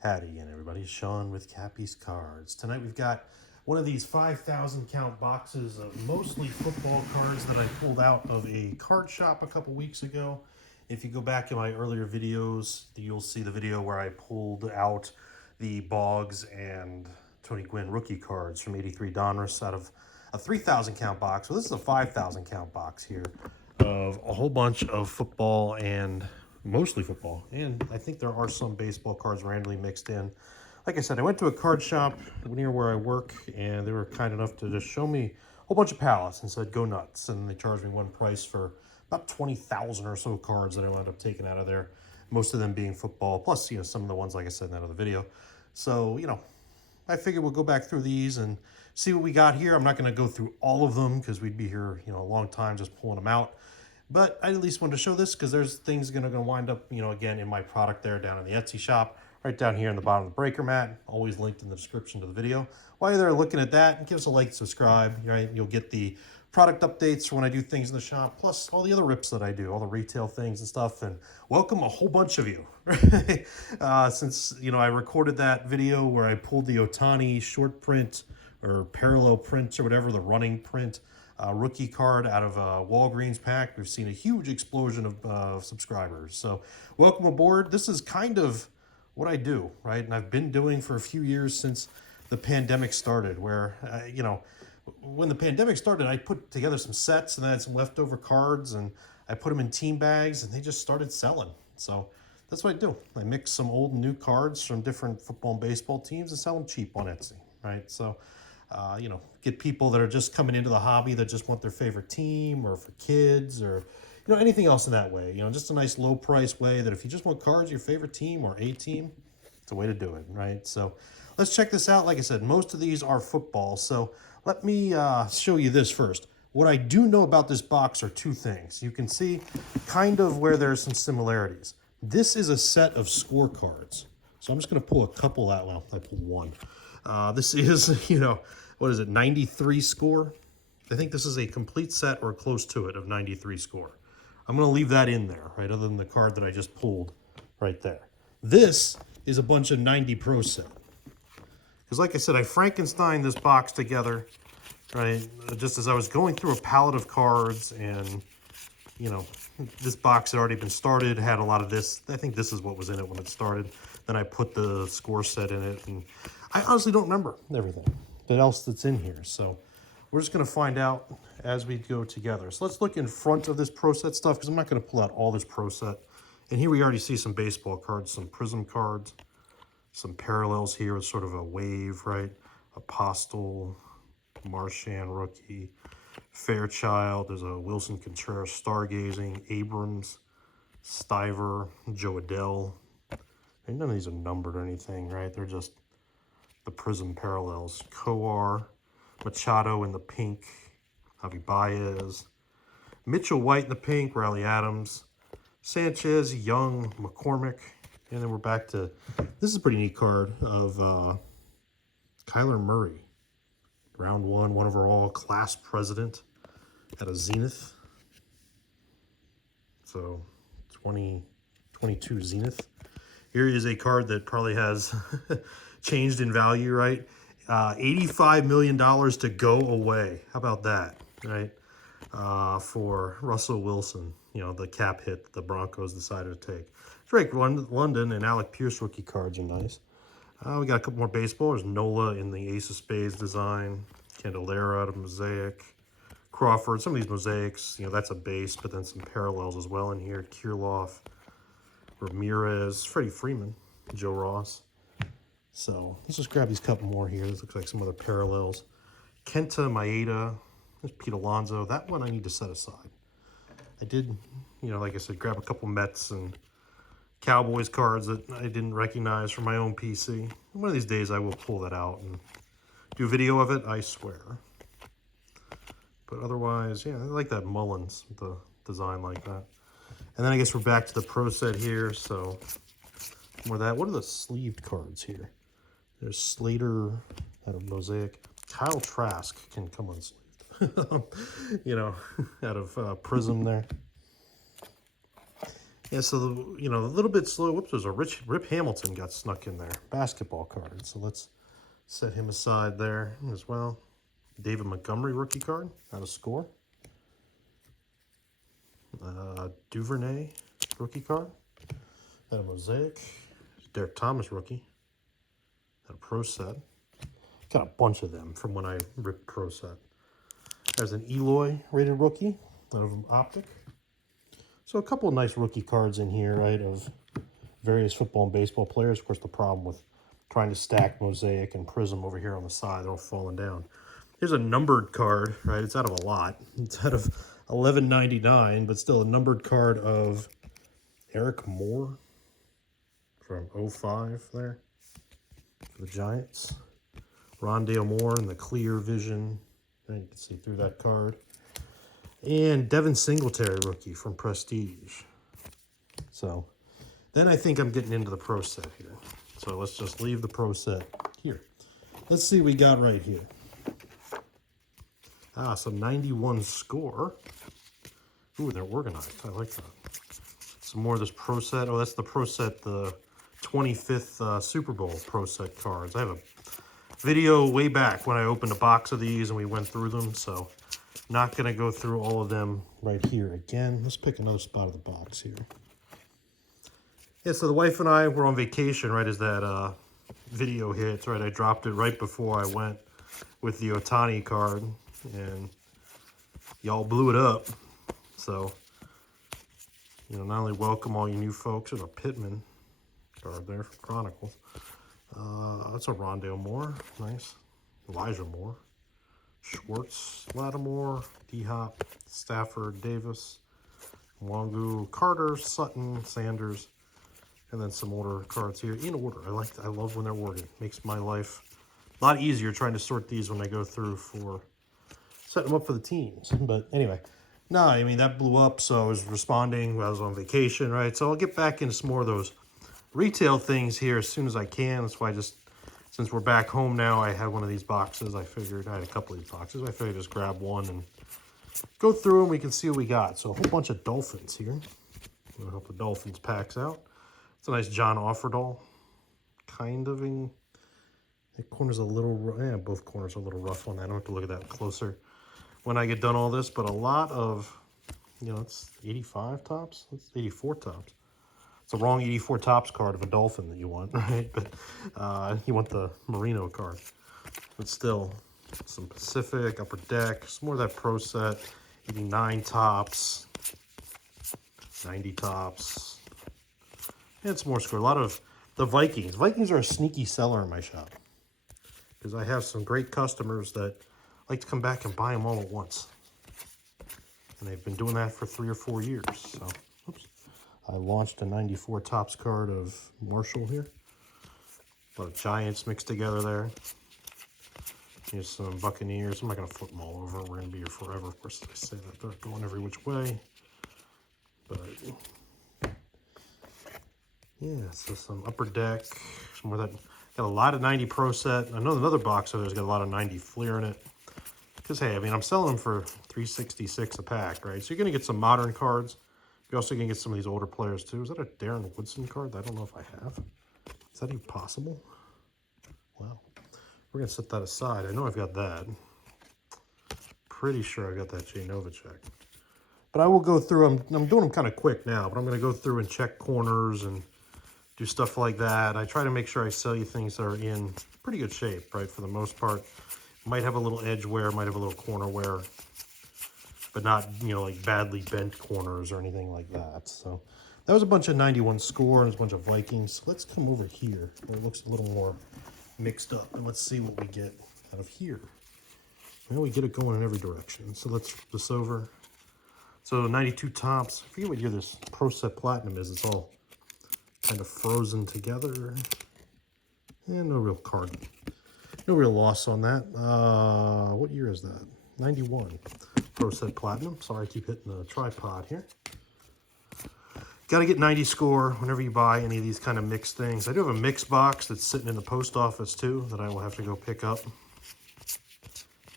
Howdy again, everybody. Sean with KappisCards. Tonight we've got one of these 5,000 count boxes of mostly football cards that I pulled out of a card shop a couple weeks ago. If you go back in my earlier videos, you'll see the video where I pulled out the Boggs and Tony Gwynn rookie cards from 83 Donruss out of a 3,000 count box. So this is a 5,000 count box here of a whole bunch of football and mostly football, and I think there are some baseball cards randomly mixed in. Like I said, I went to a card shop near where I work, and they were kind enough to just show me a whole bunch of pallets and said, go nuts. And they charged me one price for about 20,000 or so cards that I wound up taking out of there, most of them being football, plus, some of the ones, like I said in that other video. So, I figured we'll go back through these and see what we got here. I'm not going to go through all of them because we'd be here, a long time just pulling them out. But I at least wanted to show this because there's things going to wind up, again, in my product there down in the Etsy shop, right down here in the bottom of the breaker mat, always linked in the description to the video. While you're there looking at that, give us a like, subscribe, right? You'll get the product updates for when I do things in the shop, plus all the other rips that I do, all the retail things and stuff. And welcome a whole bunch of you. Since, I recorded that video where I pulled the Ohtani short print or parallel print or whatever, the running print, rookie card out of a Walgreens pack. We've seen a huge explosion of subscribers. So welcome aboard. This is kind of what I do, right? And I've been doing for a few years since the pandemic started, where, when the pandemic started, I put together some sets and I had some leftover cards and I put them in team bags and they just started selling. So that's what I do. I mix some old and new cards from different football and baseball teams and sell them cheap on Etsy, right? So get people that are just coming into the hobby that just want their favorite team, or for kids, or, anything else in that way. Just a nice low price way that if you just want cards, your favorite team or a team, it's a way to do it, right? So let's check this out. Like I said, most of these are football. So let me show you this first. What I do know about this box are two things. You can see kind of where there's some similarities. This is a set of scorecards. So I'm just going to pull a couple out. Well, I pulled one. This is, what is it, 93 score? I think this is a complete set or close to it of 93 score. I'm going to leave that in there, right, other than the card that I just pulled right there. This is a bunch of 90 Pro set. Because like I said, I Frankensteined this box together, right, just as I was going through a palette of cards, and, this box had already been started, had a lot of this. I think this is what was in it when it started. Then I put the score set in it, and I honestly don't remember everything else that's in here. So we're just going to find out as we go together. So let's look in front of this Pro Set stuff, because I'm not going to pull out all this Pro Set. And here we already see some baseball cards, some Prism cards, some parallels here with sort of a wave, right? Apostle, Marchand rookie, Fairchild. There's a Wilson Contreras Stargazing, Abrams, Stiver, Joe Adele. And none of these are numbered or anything, right? They're just the Prism parallels. Coar, Machado in the pink, Javi Baez, Mitchell White in the pink, Riley Adams, Sanchez, Young, McCormick, and then we're back to, this is a pretty neat card of Kyler Murray, round one overall, class president at a Zenith. So 2022 Zenith. Here is a card that probably has changed in value, right? $85 million to go away. How about that, right? For Russell Wilson, the cap hit the Broncos decided to take. Drake London and Alec Pierce rookie cards are nice. We got a couple more baseball. There's Nola in the Ace of Spades design. Candelaria out of Mosaic. Crawford, some of these mosaics, that's a base, but then some parallels as well in here. Kirilloff, Ramirez, Freddie Freeman, Joe Ross. So let's just grab these couple more here. This looks like some other parallels. Kenta Maeda, there's Pete Alonso. That one I need to set aside. I did, like I said, grab a couple Mets and Cowboys cards that I didn't recognize from my own PC. One of these days I will pull that out and do a video of it, I swear. But otherwise, yeah, I like that Mullins with the design like that. And then I guess we're back to the Pro Set here, so more of that. What are the sleeved cards here? There's Slater out of Mosaic. Kyle Trask can come unsleeved. Out of Prism there. Yeah, so, a little bit slow. Whoops, there's a Rip Hamilton got snuck in there. Basketball card. So let's set him aside there as well. David Montgomery rookie card. Out of score. Duvernay rookie card. Out of mosaic. Derek Thomas rookie. Out of pro set. Got a bunch of them from when I ripped pro set. There's an Eloy rated rookie out of optic. So a couple of nice rookie cards in here, right, of various football and baseball players. Of course, the problem with trying to stack mosaic and prism over here on the side, they're all falling down. Here's a numbered card, right? It's out of a lot. It's out of $11.99, but still a numbered card of Eric Moore from 05 there for the Giants. Rondale Moore in the clear vision. You can see through that card. And Devin Singletary rookie from Prestige. So then I think I'm getting into the pro set here. So let's just leave the pro set here. Let's see what we got right here. Some 91 score. Ooh, they're organized. I like that. Some more of this pro set. Oh, that's the pro set, the 25th Super Bowl pro set cards. I have a video way back when I opened a box of these and we went through them, so not going to go through all of them right here again. Let's pick another spot of the box here. Yeah, so the wife and I were on vacation right as that video hits, right? I dropped it right before I went with the Ohtani card, and y'all blew it up. So, not only welcome all you new folks, there's a Pittman card there for Chronicles. That's a Rondale Moore, nice. Elijah Moore. Schwartz, Lattimore, D-Hop, Stafford, Davis, Wangu, Carter, Sutton, Sanders, and then some order cards here in order. I love when they're ordered. Makes my life a lot easier trying to sort these when I go through for setting them up for the teams. But anyway, no, I mean, that blew up, so I was responding while I was on vacation, right? So I'll get back into some more of those retail things here as soon as I can. That's why since we're back home now, I had one of these boxes. I had a couple of these boxes. I figured I'd just grab one and go through and we can see what we got. So a whole bunch of Dolphins here. I hope the Dolphins packs out. It's a nice John Offerdahl. Kind of in... The corner's a little... both corners are a little rough on that. I don't have to look at that closer when I get done all this. But a lot of... it's 85 tops. It's 84 tops. It's the wrong 84 tops card of a Dolphin that you want, right? But you want the Marino card. But still, some Pacific, Upper Deck, some more of that pro set, 89 tops, 90 tops, and some more score. A lot of the Vikings. Vikings are a sneaky seller in my shop because I have some great customers that like to come back and buy them all at once. And they've been doing that for 3 or 4 years, so, oops. I launched a 94 tops card of Marshall here. A lot of Giants mixed together there. Here's some Buccaneers. I'm not going to flip them all over. We're going to be here forever. Of course, I say that they're going every which way. But, yeah, so some Upper Deck. Some more that. Got a lot of 90 Pro set. I know another box of there's got a lot of 90 Fleer in it. Because, hey, I mean, I'm selling them for $3.66 a pack, right? So you're going to get some modern cards. You're also going to get some of these older players, too. Is that a Darren Woodson card? I don't know if I have. Is that even possible? Wow. We're going to set that aside. I know I've got that. Pretty sure I got that Jay Novacek. But I will go through. I'm doing them kind of quick now, but I'm going to go through and check corners and do stuff like that. I try to make sure I sell you things that are in pretty good shape, right, for the most part. Might have a little edge wear, might have a little corner wear. But not, like badly bent corners or anything like that. So that was a bunch of 91 score and a bunch of Vikings. Let's come over here where it looks a little more mixed up. And let's see what we get out of here. Well, we get it going in every direction. So let's flip this over. So 92 tops. I forget what year this Pro Set Platinum is. It's all kind of frozen together. And no real card. No real loss on that. What year is that? 91. Pro Set Platinum. Sorry, I keep hitting the tripod here. Got to get 90 score whenever you buy any of these kind of mixed things. I do have a mixed box that's sitting in the post office too that I will have to go pick up.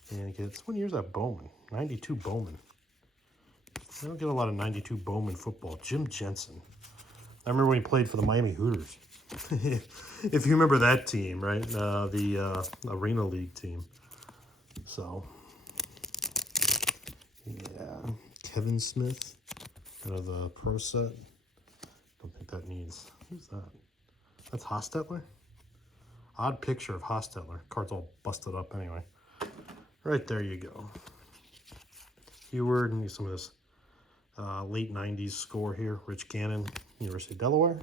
And it gets, what year is that Bowman? 92 Bowman. I don't get a lot of 92 Bowman football. Jim Jensen. I remember when he played for the Miami Hooters. If you remember that team, right? The Arena League team. So, yeah. Kevin Smith out of the Pro Set. Don't think that needs. Who's that? That's Hostetler? Odd picture of Hostetler. Card's all busted up anyway. Right there you go. Keyword, and some of this late 90s score here. Rich Gannon, University of Delaware.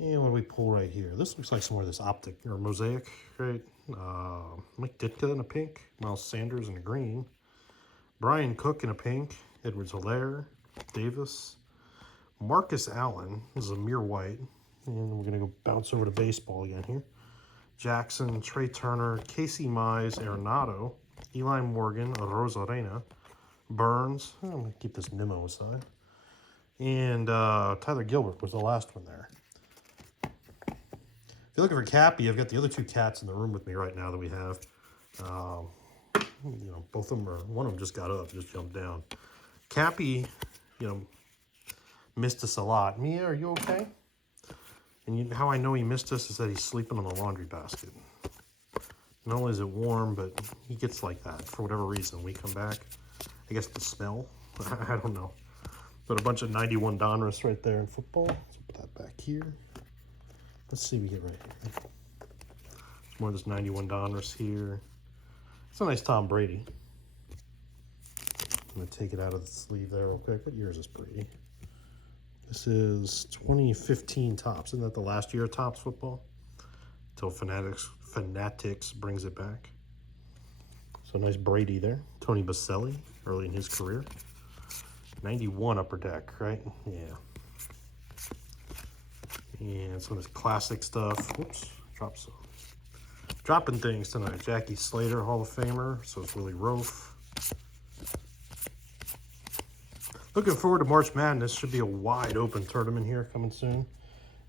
And what do we pull right here? This looks like some more of this optic or mosaic, right? Mike Ditka in a pink. Miles Sanders in a green. Brian Cook in a pink. Edwards Hilaire. Davis. Marcus Allen. This is a mere white. And we're going to go bounce over to baseball again here. Jackson, Trey Turner, Casey Mize, Arenado, Eli Morgan, Rosarena, Burns. I'm going to keep this Nimmo aside. And Tyler Gilbert was the last one there. If you're looking for Cappy, I've got the other two cats in the room with me right now that we have. Both of them are, one of them just got up, just jumped down. Cappy, missed us a lot. Mia, are you okay? And how I know he missed us is that he's sleeping on the laundry basket. Not only is it warm, but he gets like that for whatever reason. We come back, I guess the smell, I don't know. But a bunch of 91 Donruss right there in football. Let's put that back here. Let's see what we get right here. More of this 91 Donruss here. It's a nice Tom Brady. I'm going to take it out of the sleeve there real quick. What year is this Brady? This is 2015 Topps. Isn't that the last year of Topps football? Until Fanatics brings it back. So nice Brady there. Tony Baselli, early in his career. 91 Upper Deck, right? Yeah. And some of this classic stuff. Whoops, dropping things tonight. Jackie Slater, Hall of Famer. So it's Willie Roaf. Looking forward to March Madness. Should be a wide open tournament here coming soon.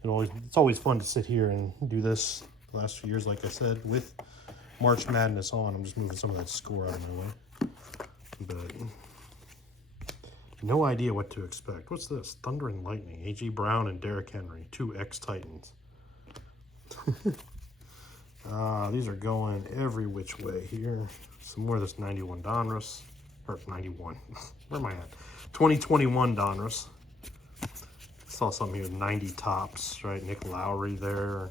It's always fun to sit here and do this the last few years, like I said, with March Madness on. I'm just moving some of that score out of my way. But no idea what to expect. What's this? Thunder and Lightning. A.J. Brown and Derrick Henry. Two ex-Titans. These are going every which way here. Some more of this 91 Donruss. Or 91. Where am I at? 2021 Donruss. Saw something here, 90 Topps, right? Nick Lowry there.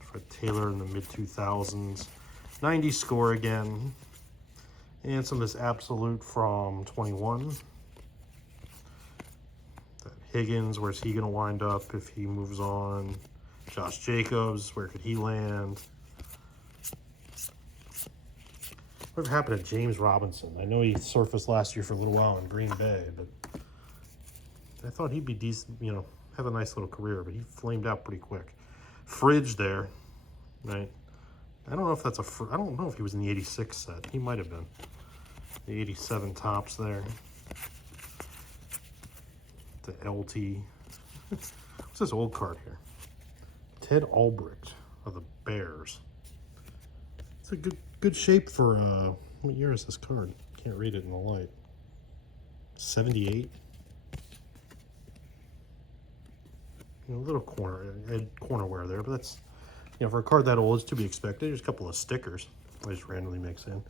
Fred Taylor in the mid-2000s. 90 score again. And some of this absolute from 21. That Higgins, where's he going to wind up if he moves on? Josh Jacobs, where could he land? Whatever happened to James Robinson? I know he surfaced last year for a little while in Green Bay, but I thought he'd be decent, have a nice little career, but he flamed out pretty quick. Fridge there, right? I don't know if that's I don't know if he was in the 86 set. He might have been. The 87 Topps there. The LT. What's this old card here? Ted Albrecht of the Bears. It's a good shape for, what year is this card? Can't read it in the light. 78. A little corner wear there, but that's, for a card that old, it's to be expected. There's a couple of stickers I just randomly mix in.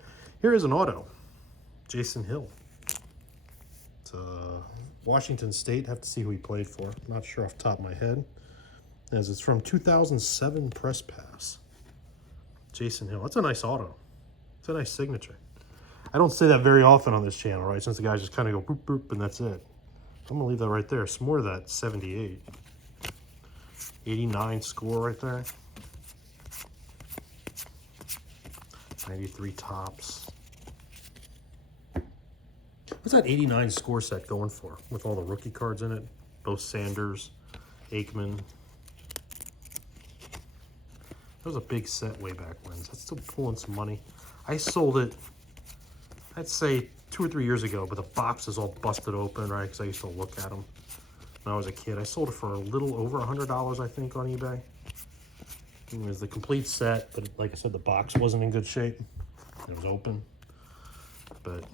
Here is an auto. Jason Hill. It's Washington State. Have to see who he played for. Not sure off the top of my head. As it's from 2007 Press Pass. Jason Hill. That's a nice auto. It's a nice signature. I don't say that very often on this channel, right? Since the guys just kind of go boop, boop, and that's it. I'm going to leave that right there. Some more of that 78. 89 score right there. 93 Topps. What's that 89 score set going for? With all the rookie cards in it? Both Sanders, Aikman. That was a big set way back when. That's still pulling some money. I sold it, I'd say 2 or 3 years ago, but the box is all busted open, right? Because I used to look at them when I was a kid. I sold it for a little over $100, I think, on eBay. It was the complete set, but like I said, the box wasn't in good shape. It was open. But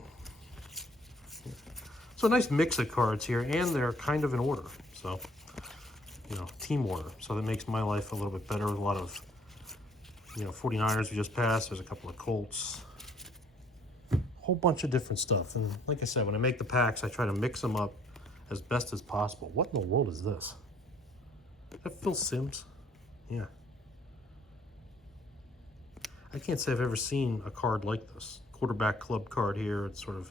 So a nice mix of cards here, and they're kind of in order. So, you know, team order. So that makes my life a little bit better. A lot of, you know, 49ers we just passed. There's a couple of Colts. A whole bunch of different stuff. And like I said, when I make the packs, I try to mix them up as best as possible. What in the world is this? Is that Phil Simms? Yeah. I can't say I've ever seen a card like this. Quarterback club card here. It's sort of,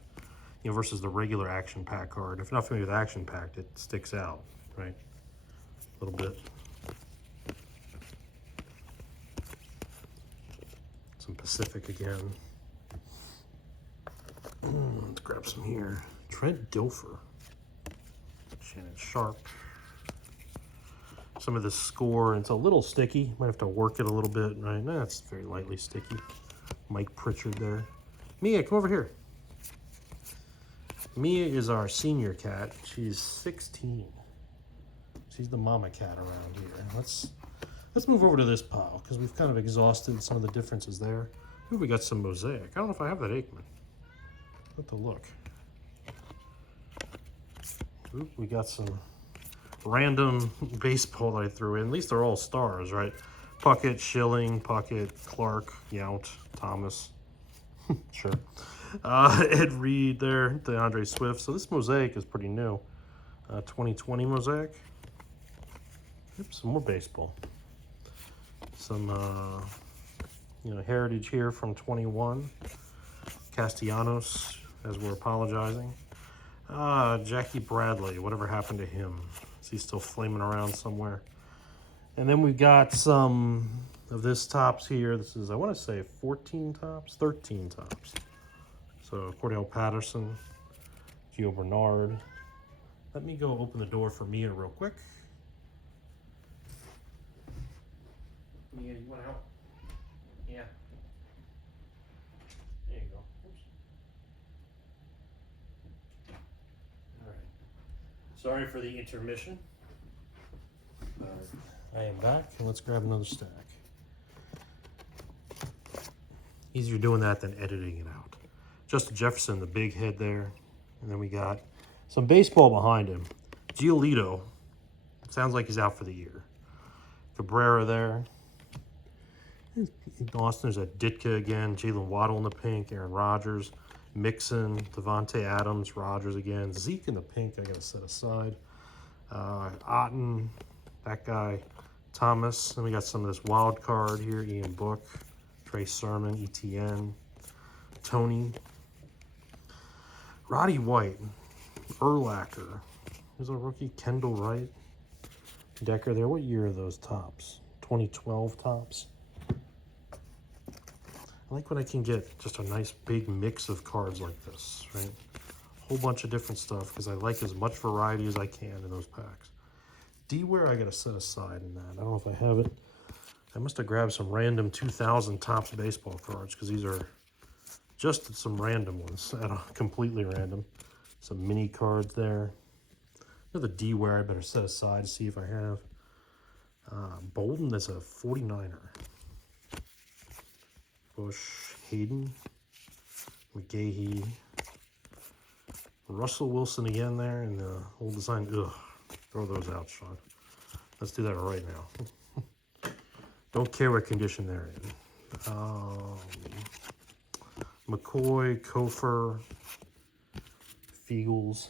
you know, versus the regular action pack card. If you're not familiar with action pack, it sticks out, right? A little bit. Some Pacific again. Let's grab some here. Trent Dilfer. Shannon Sharp. Some of the score, it's a little sticky. Might have to work it a little bit, right? Nah, it's very lightly sticky. Mike Pritchard there. Mia, come over here. Mia is our senior cat. She's 16. She's the mama cat around here. Let's move over to this pile because we've kind of exhausted some of the differences there. Ooh, we got some Mosaic. I don't know if I have that Aikman. Let the look. Ooh, we got some random baseball that I threw in. At least they're all stars, right? Puckett, Schilling, Puckett, Clark, Yount, Thomas. Sure. Ed Reed there, DeAndre Swift. So this Mosaic is pretty new. 2020 Mosaic. Oops, some more baseball. Some, you know, heritage here from 21. Castellanos, as we're apologizing. Jackie Bradley, whatever happened to him? Is he still flaming around somewhere? And then we've got some of this tops here. This is, I want to say 14 tops, 13 tops. So Cordell Patterson, Gio Bernard. Let me go open the door for Mia real quick. Mia, you want out? Yeah. There you go. Oops. All right. Sorry for the intermission. I am back, and let's grab another stack. Easier doing that than editing it out. Justin Jefferson, the big head there. And then we got some baseball behind him. Giolito. Sounds like he's out for the year. Cabrera there. Austin, there's a Ditka again. Jalen Waddle in the pink. Aaron Rodgers. Mixon. Devontae Adams. Rodgers again. Zeke in the pink. I got to set aside. Otten. That guy. Thomas. Then we got some of this wild card here. Ian Book. Trey Sermon. ETN. Tony. Roddy White. Urlacher. There's a rookie. Kendall Wright. Decker there. What year are those tops? 2012 tops. I like when I can get just a nice big mix of cards like this, right? A whole bunch of different stuff because I like as much variety as I can in those packs. D-Ware I got to set aside in that. I don't know if I have it. I must have grabbed some random 2000 Topps baseball cards because these are just some random ones, completely random. Some mini cards there. Another D-Ware I better set aside to see if I have. Bolden is a 49er. Bush, Hayden, McGahee, Russell Wilson again there in the old design. Ugh, throw those out, Sean. Let's do that right now. Don't care what condition they're in. McCoy, Kofer, Fiegels.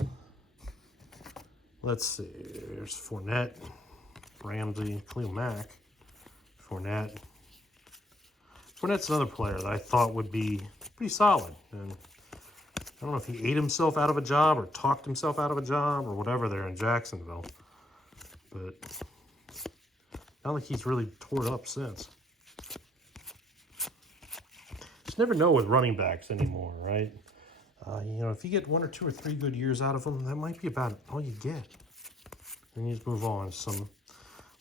Let's see. There's Fournette, Ramsey, Khalil Mack, Fournette. Fournette's another player that I thought would be pretty solid. And I don't know if he ate himself out of a job or talked himself out of a job or whatever there in Jacksonville. But not like he's really tore it up since. Just never know with running backs anymore, right? You know, if you get 1 or 2 or 3 good years out of them, that might be about all you get. Then you just move on. Some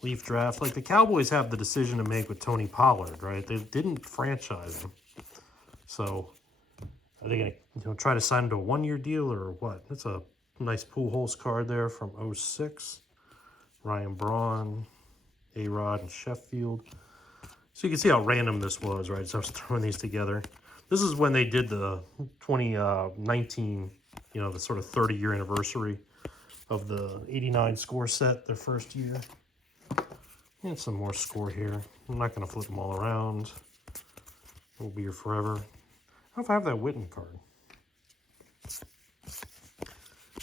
Leaf drafts. Like the Cowboys have the decision to make with Tony Pollard, right? They didn't franchise him. So are they going to try to sign him to a 1-year deal or what? That's a nice Pujols card there from 06. Ryan Braun, A-Rod, and Sheffield. So you can see how random this was, right? So I was throwing these together. This is when they did the 2019 you know, the sort of 30-year anniversary of the 89 score set, their first year. And some more score here. I'm not going to flip them all around. It'll be here forever. I don't know if I have that Witten card.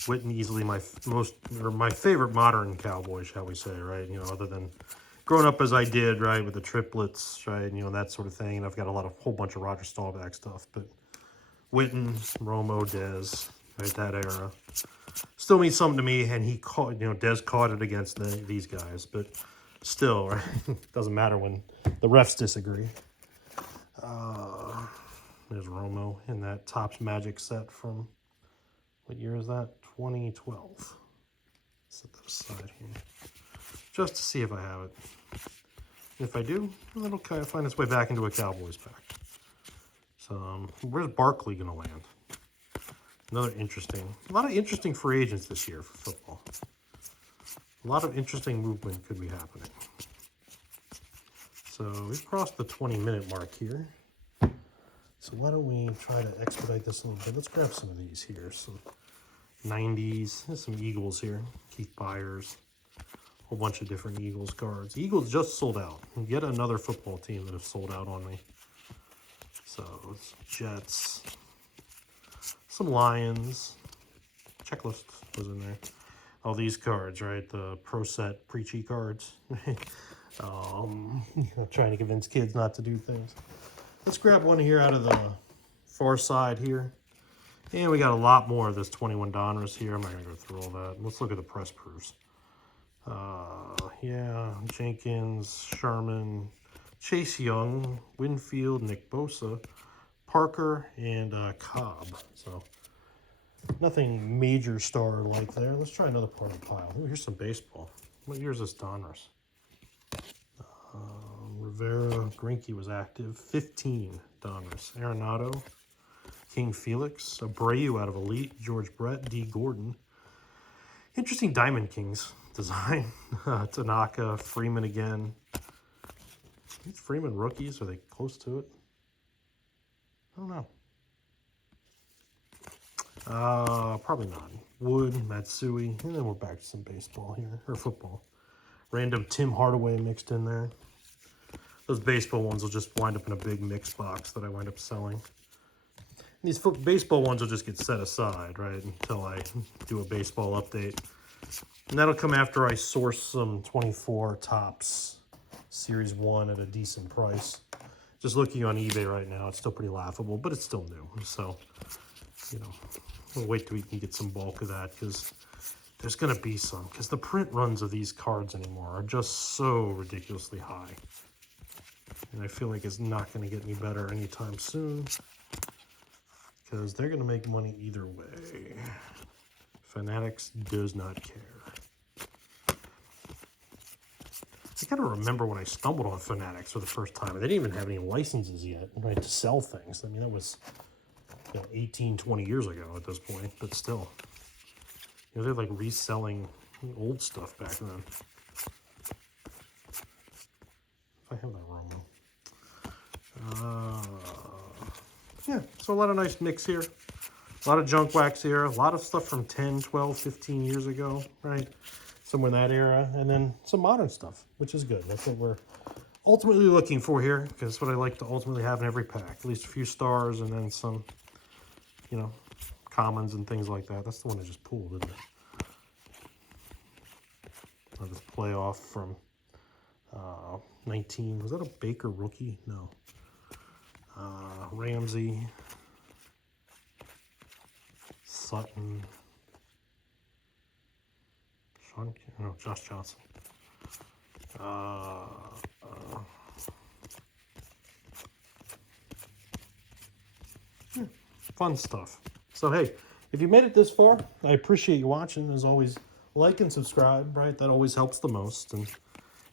Witten, easily my favorite modern Cowboy, shall we say, right? You know, other than growing up as I did, right, with the triplets, right, you know, that sort of thing. And I've got a whole bunch of Roger Staubach stuff, but Witten, Romo, Dez, right, that era still means something to me. And he caught, you know, Dez caught it against these guys, but still, right, doesn't matter when the refs disagree. There's Romo in that Topps Magic set from, what year is that? 2012. Set that aside here, just to see if I have it. If I do, well, it'll kind of find its way back into a Cowboys pack. So, where's Barkley going to land? A lot of interesting free agents this year for football. A lot of interesting movement could be happening. So, we've crossed the 20-minute mark here. So, why don't we try to expedite this a little bit? Let's grab some of these here. Some 90s. There's some Eagles here. Keith Byers. A whole bunch of different Eagles cards. Eagles just sold out. Yet another football team that have sold out on me. So, it's Jets. Some Lions. Checklist was in there. All these cards, right? The Pro Set Preachy cards. Trying to convince kids not to do things. Let's grab one here out of the far side here. And we got a lot more of this 21 Donruss here. I'm not going to go through all that. Let's look at the press proofs. Yeah, Jenkins, Sherman, Chase Young, Winfield, Nick Bosa, Parker, and Cobb. So nothing major star-like there. Let's try another part of the pile. Ooh, here's some baseball. What year is this Donruss? Rivera, Greinke was active. 15 Donruss. Arenado, King Felix, Abreu out of Elite, George Brett, D. Gordon. Interesting Diamond Kings design. Tanaka, Freeman again. These Freeman rookies, are they close to it? I don't know. Probably not. Wood, Matsui, and then we're back to some baseball here, or football. Random Tim Hardaway mixed in there. Those baseball ones will just wind up in a big mix box that I wind up selling. And these baseball ones will just get set aside, right, until I do a baseball update. And that'll come after I source some 24 Topps Series 1 at a decent price. Just looking on eBay right now, it's still pretty laughable, but it's still new. So, you know, we'll wait till we can get some bulk of that, because there's going to be some. Because the print runs of these cards anymore are just so ridiculously high. And I feel like it's not going to get any better anytime soon, because they're going to make money either way. Fanatics does not care. I gotta remember when I stumbled on Fanatics for the first time. They didn't even have any licenses yet, right, to sell things. I mean, that was 18, 20 years ago at this point, but still. You know, they're like reselling old stuff back then. If I have that wrong. Yeah, so a lot of nice mix here. A lot of junk wax here. A lot of stuff from 10, 12, 15 years ago, right? Somewhere in that era. And then some modern stuff, which is good. That's what we're ultimately looking for here, because it's what I like to ultimately have in every pack. At least a few stars and then some, you know, commons and things like that. That's the one I just pulled, isn't it? I'll just play off from 19. Was that a Baker rookie? No. Ramsey. Sutton. Josh Johnson. Yeah, fun stuff. So, hey, if you made it this far, I appreciate you watching. As always, like and subscribe, right? That always helps the most. And,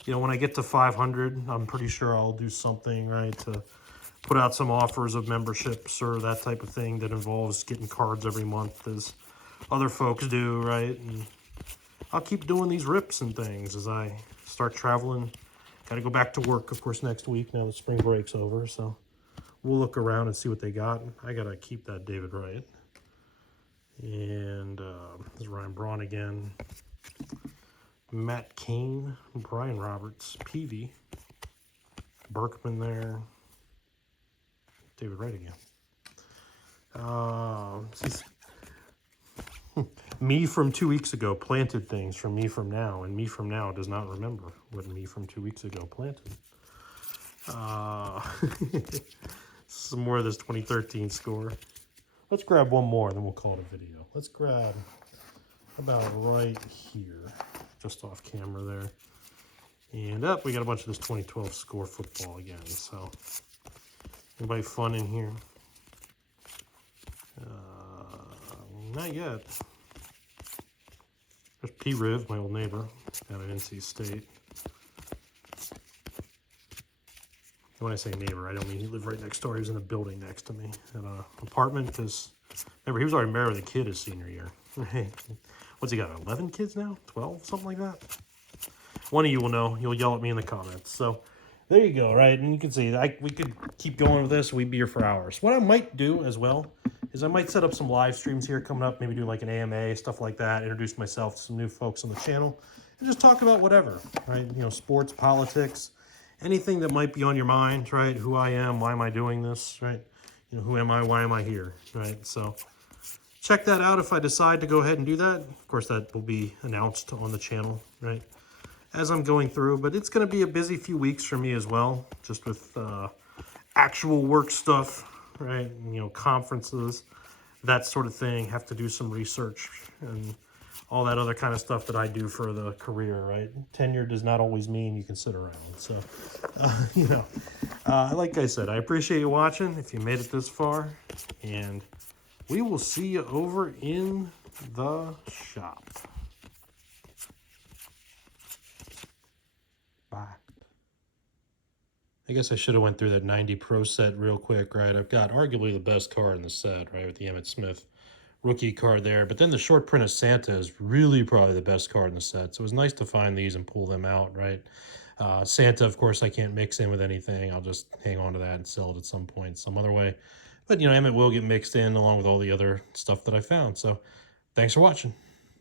you know, when I get to 500, I'm pretty sure I'll do something, right, to put out some offers of memberships or that type of thing that involves getting cards every month as other folks do, right? And I'll keep doing these rips and things as I start traveling. Got to go back to work, of course, next week now that spring break's over. So we'll look around and see what they got. I got to keep that David Wright. And this is Ryan Braun again. Matt Cain, Brian Roberts, Peavy, Berkman there, David Wright again. Me from 2 weeks ago planted things from me from now, and me from now does not remember what me from 2 weeks ago planted. Some more of this 2013 score. Let's grab one more, and then we'll call it a video. Let's grab about right here, just off camera there. And up, we got a bunch of this 2012 score football again. So, anybody fun in here? Not yet. There's P. Riv, my old neighbor, down at NC State. When I say neighbor, I don't mean he lived right next door. He was in a building next to me, in an apartment. Because remember, he was already married with a kid his senior year. Right? What's he got? 11 kids now? 12, something like that. One of you will know. You'll yell at me in the comments. So there you go, right? And you can see we could keep going with this. We'd be here for hours. What I might do as well is I might set up some live streams here coming up. Maybe do like an AMA, stuff like that. Introduce myself to some new folks on the channel and just talk about whatever, right? You know, sports, politics, anything that might be on your mind, right? Who I am, why am I doing this, right? You know, who am I, why am I here, right? So check that out if I decide to go ahead and do that. Of course, that will be announced on the channel, right, as I'm going through. But it's going to be a busy few weeks for me as well, just with actual work stuff, right? You know, conferences, that sort of thing. Have to do some research and all that other kind of stuff that I do for the career, right? Tenure does not always mean you can sit around. So, you know, like I said, I appreciate you watching if you made it this far. And we will see you over in the shop. Bye. I guess I should have went through that 90 Pro set real quick, right? I've got arguably the best card in the set, right, with the Emmitt Smith rookie card there. But then the short print of Santa is really probably the best card in the set. So it was nice to find these and pull them out, right? Santa, of course, I can't mix in with anything. I'll just hang on to that and sell it at some point, some other way. But, you know, Emmitt will get mixed in along with all the other stuff that I found. So thanks for watching.